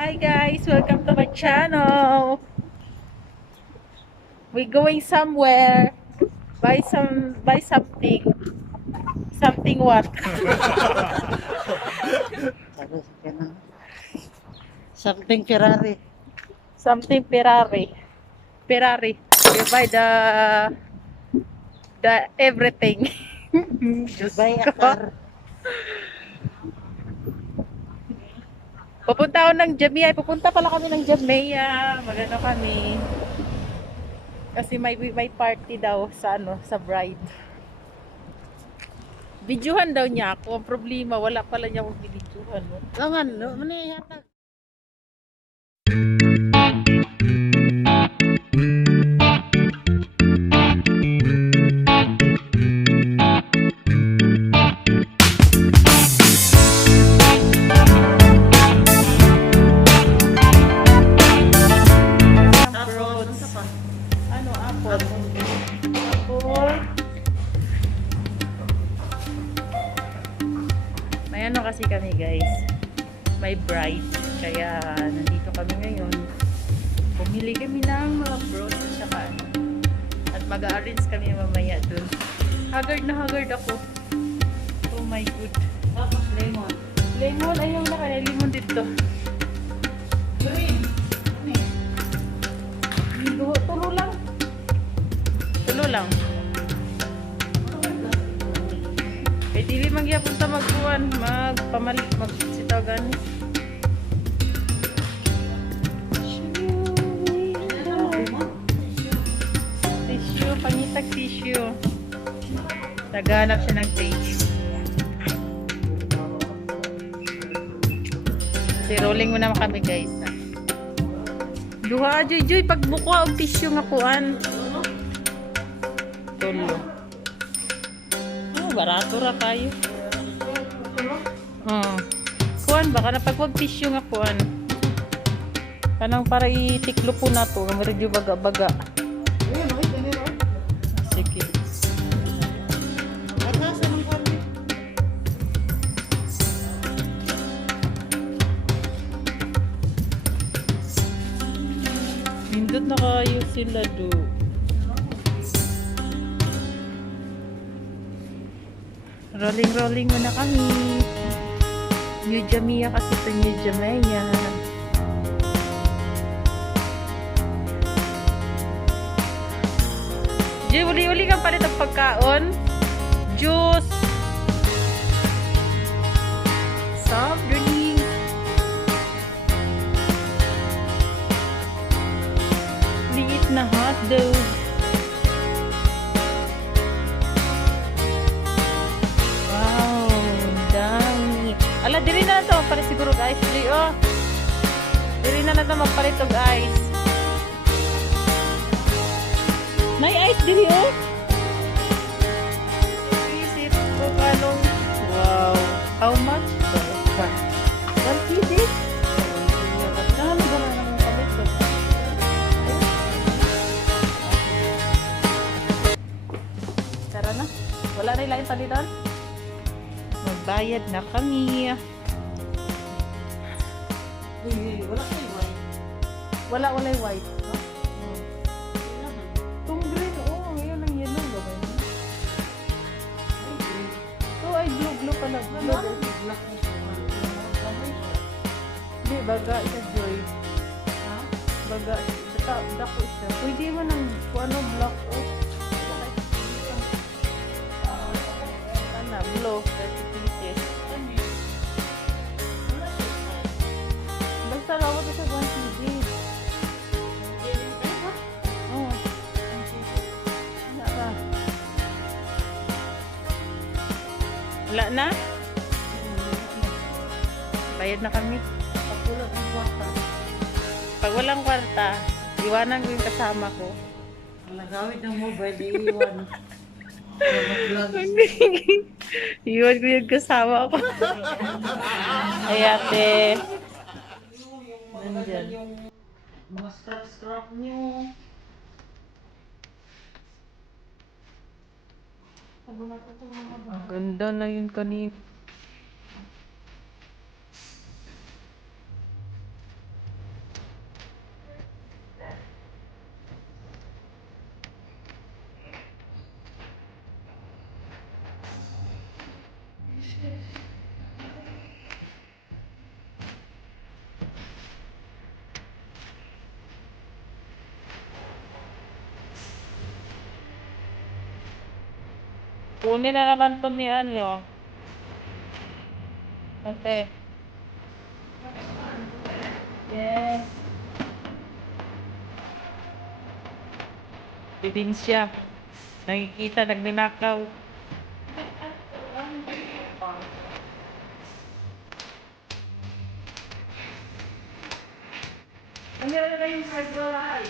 Hi guys, welcome to my channel. We're going somewhere. Buy something. Something what? Something Ferrari. Something Ferrari. Ferrari. We buy the everything. Diyos Buy a ko. car. Pupunta ako ng Jamia. Pupunta pala kami ng Jamia. Magano kami. Kasi may party daw sa sa bride. Videohan daw niya ako. Ang problema, wala pala niya akong binidyohan. No? Langan, no? Manihata. Ano, apple? Apple. May ano kasi kami guys. May bride. Kaya nandito kami ngayon. Bumili kami ng mga fruits at saka ano. At mag-arrange kami mamaya dun. Haggard na haggard ako. Oh my god. Tapos lemon. Lemon, ayaw na kaya lemon dito. Green. Tulo lang. Tulo lang. Eh, dili magyapon ta magkuhan, magpamalit, magsitagan. Tissue, pangitag tissue. Naghanap siya ng tissue. Si rolling mo naman kami guys. Duha, Joy, pagbukwa og tissue nga kuan. Tulo. Barato ra kayo. Kuan baka na pagwag tissue nga kuan. Kanang para itiklo po na to, medyo baga-baga. Sige. Nindot na kayo sila do. Rolling muna kami. New Jamia kasi ito New Jamia. Jay, uli-uli kang palit ang pagkaon. Juice. Soft drink. Liit na hotdog. Ala, dili na ito magpalit siguro guys. Dili na ito magpalit og ice. Nay ice dili oh. Visit ko anong. Wow. How much? 150? Saan ba na naman palit ko? Tara na. Wala na ilain palitan? Magbayad na kami. Wala kayo white. Wala white. No? Itong green, ngayon ang yellow. Gawin mo. Ito ay blue pala. Hindi, baga siya, Joy. Baga, dako siya. Pwede mo ng black blue, 30 pieces. Basta lang ako sa 1 CD. Wala na? Bayad na kami. Pagkulat ng kwarta. Pag walang kwarta, iwanan ko yung kasama ko. Ang nagawid ng mobile, iiwan. Vlog. Iwan ko yung kasama ko. Ay ate. Nandyan. Yung mga scrap niyo. Ang ganda na yun kanina. Kunin na naman to ni ano. Ate. Yes. Ebidensya. Nakikita, nagnanakaw. Nangyari na yung hardware.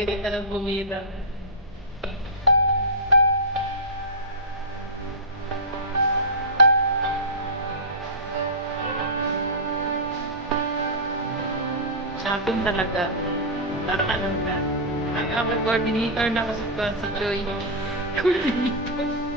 Hindi ka nang bumida. Sa akin talaga. Talaga. Ang aming coordinator na kasi si Joy. Coordinator.